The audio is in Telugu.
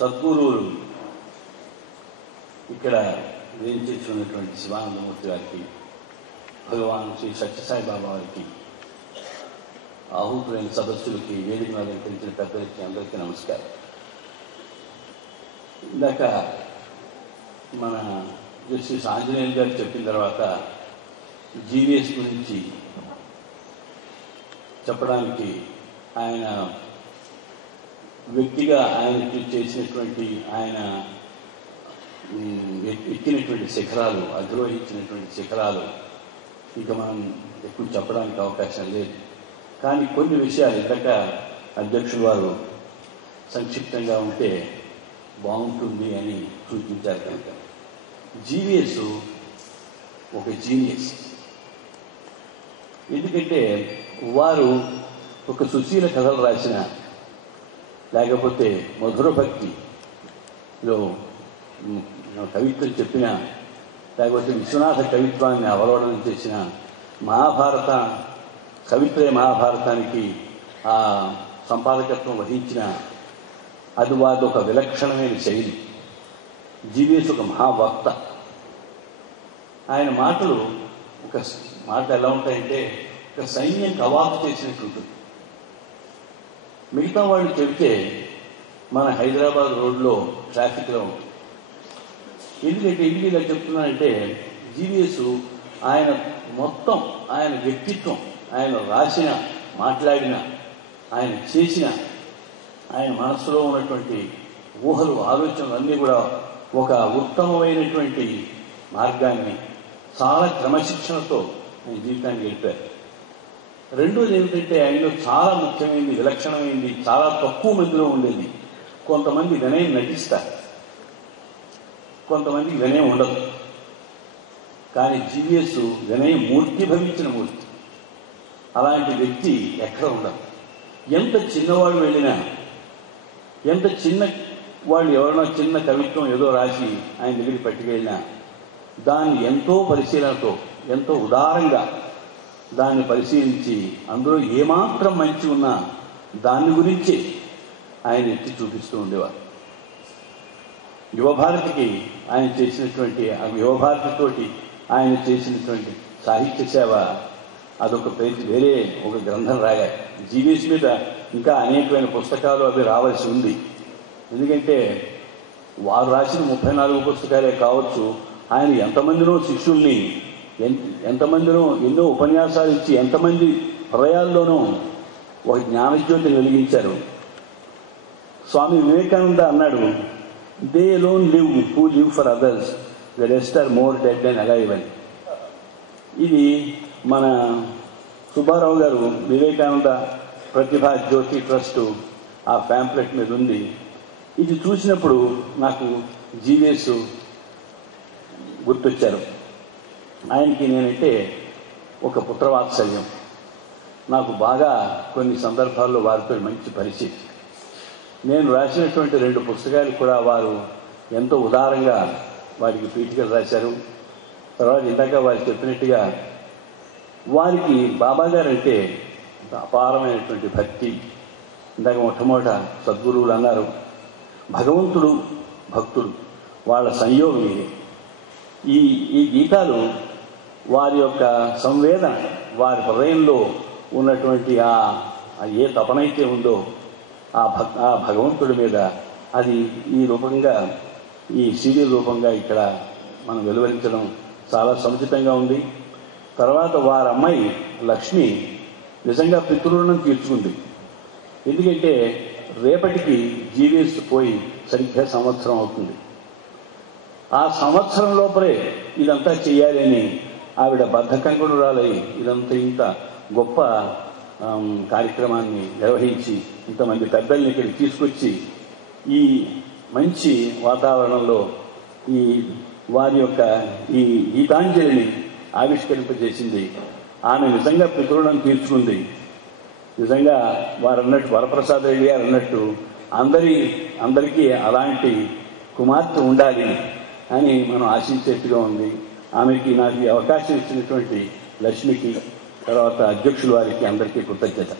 సద్గురువులు ఇక్కడ వేయించున్నటువంటి శివానందమూర్తి గారికి, భగవాన్ శ్రీ సత్యసాయి బాబా వారికి, ఆహుతులైన సదస్సులకి, వేదిక అలంకరించిన పెద్దలకి అందరికీ నమస్కారం. ఇందాక మన జస్టిస్ ఆంజనేయులు గారు చెప్పిన తర్వాత జీవీఎస్ గురించి చెప్పడానికి ఆయన వ్యక్తిగా ఆయన చేసినటువంటి, ఆయన ఎక్కినటువంటి శిఖరాలు, అధిరోహించినటువంటి శిఖరాలు ఇక మనం ఎక్కువ చెప్పడానికి అవకాశం లేదు. కానీ కొన్ని విషయాలు ఇందాక అధ్యక్షులు వారు సంక్షిప్తంగా ఉంటే బాగుంటుంది అని సూచించారు. కనుక జీవీఎస్ ఒక జీనియస్. ఎందుకంటే వారు ఒక సుశీల కథలు రాసిన, లేకపోతే మధుర భక్తిలో కవిత్వం చెప్పిన, లేకపోతే విశ్వనాథ కవిత్వాన్ని అవలోకనం చేసిన, మహాభారత కవిత్రయ మహాభారతానికి ఆ సంపాదకత్వం వహించిన, అది వారి ఒక విలక్షణమైన శైలి. జీవీఎస్ ఒక మహావక్త. ఆయన మాటలు ఒక మాట ఎలా ఉంటాయంటే ఒక సైన్యం కవాతు చేసినట్టు ఉంటుంది. మిగతా వాళ్ళు చెబితే మన హైదరాబాద్ రోడ్లో ట్రాఫిక్లో ఉంటుంది. ఎందుకంటే ఎందుకు ఇలా చెప్తున్నానంటే జీవీఎస్ ఆయన మొత్తం, ఆయన వ్యక్తిత్వం, ఆయన రాసిన, మాట్లాడిన, ఆయన చేసిన, ఆయన మనస్సులో ఉన్నటువంటి ఊహలు, ఆలోచనలు అన్నీ కూడా ఒక ఉత్తమమైనటువంటి మార్గాన్ని చాలా క్రమశిక్షణతో ఆయన జీవితాన్ని గడిపారు. రెండోది ఏమిటంటే ఆయనలో చాలా ముఖ్యమైనది, విలక్షణమైనది, చాలా తక్కువ మందిలో ఉండేది. కొంతమంది వినయం నటిస్తారు, కొంతమందికి వినయం ఉండదు. కానీ జీవీఎస్ వినయం మూర్తి భవించిన మూర్తి. అలాంటి వ్యక్తి ఎక్కడ ఉండదు. ఎంత చిన్నవాడు వెళ్ళినా, ఎంత చిన్న వాళ్ళు ఎవరైనా చిన్న కవిత్వం ఏదో రాసి ఆయన దగ్గరికి పట్టుకెళ్ళినా దాన్ని ఎంతో పరిశీలనతో, ఎంతో ఉదారంగా దాన్ని పరిశీలించి అందులో ఏమాత్రం మంచి ఉన్నా దాని గురించి ఆయన ఎత్తి చూపిస్తూ ఉండేవారు. యువభారతికి ఆయన చేసినటువంటి, ఆ యువభారతితోటి ఆయన చేసినటువంటి సాహిత్య సేవ అదొక వేరే ఒక గ్రంథం రాయాలి. జీవీఎస్ మీద ఇంకా అనేకమైన పుస్తకాలు అవి రావాల్సి ఉంది. ఎందుకంటే వారు రాసిన 34 పుస్తకాలే కావచ్చు, ఆయన ఎంతమందినో శిష్యుల్ని, ఎంతమందినో ఎన్నో ఉపన్యాసాలు ఇచ్చి ఎంతమంది హృదయాల్లోనూ ఒక జ్ఞానజ్యోతిని వెలిగించారు. స్వామి వివేకానంద అన్నాడు, they alone live who live for others, the rest are more dead than alive అని. ఇది మన సుబ్బారావు గారు వివేకానంద ప్రతిభా జ్యోతి ట్రస్ట్ ఆ ప్యాంప్లెట్ మీద ఉంది. ఇది చూసినప్పుడు నాకు జీవీఎస్ గుర్తొచ్చారు. ఆయనకి నేనంటే ఒక పుత్రవాత్సల్యం. నాకు బాగా కొన్ని సందర్భాల్లో వారితో మంచి పరిచయం. నేను రాసినటువంటి 2 పుస్తకాలు కూడా వారు ఎంతో ఉదారంగా వారికి పీఠికలు రాశారు. తర్వాత ఇందాక వారు చెప్పినట్టుగా వారికి బాబా గారు అంటే అపారమైనటువంటి భక్తి. ఇందాక మొట్టమొదట సద్గురువులు అన్నారు, భగవంతుడు భక్తుడు వాళ్ళ సంయోగం ఇది. ఈ గీతాలు వారి యొక్క సంవేదన, వారి హృదయంలో ఉన్నటువంటి ఏ తపనైతే ఉందో ఆ భగవంతుడి మీద అది ఈ రూపంగా, ఈ సీడీ రూపంగా ఇక్కడ మనం వెలువరించడం చాలా సముచితంగా ఉంది. తర్వాత వారి అమ్మాయి లక్ష్మి నిజంగా పితృరుణం తీర్చుకుంది. ఎందుకంటే రేపటికి జీవీఎస్ పోయి సరిగ్గా సంవత్సరం అవుతుంది. ఆ సంవత్సరం లోపలే ఇదంతా చేయాలి అని ఆవిడ బద్ధకంగురాలై ఇదంతా ఇంత గొప్ప కార్యక్రమాన్ని నిర్వహించి ఇంతమంది పెద్దల్ని ఇక్కడికి తీసుకొచ్చి ఈ మంచి వాతావరణంలో ఈ వారి యొక్క ఈ గీతాంజలిని ఆవిష్కరింపజేసింది. ఆమె నిజంగా పితృరుణం తీర్చుకుంది. నిజంగా వారు అన్నట్టు, వరప్రసాద్ రెడ్డి గారు అన్నట్టు అందరికీ అలాంటి కుమార్తె ఉండాలి అని మనం ఆశించేట్టుగా ఉంది. ఆమెకి నాకు ఈ అవకాశం ఇచ్చినటువంటి లక్ష్మికి, తర్వాత అధ్యక్షుల వారికి అందరికీ కృతజ్ఞత.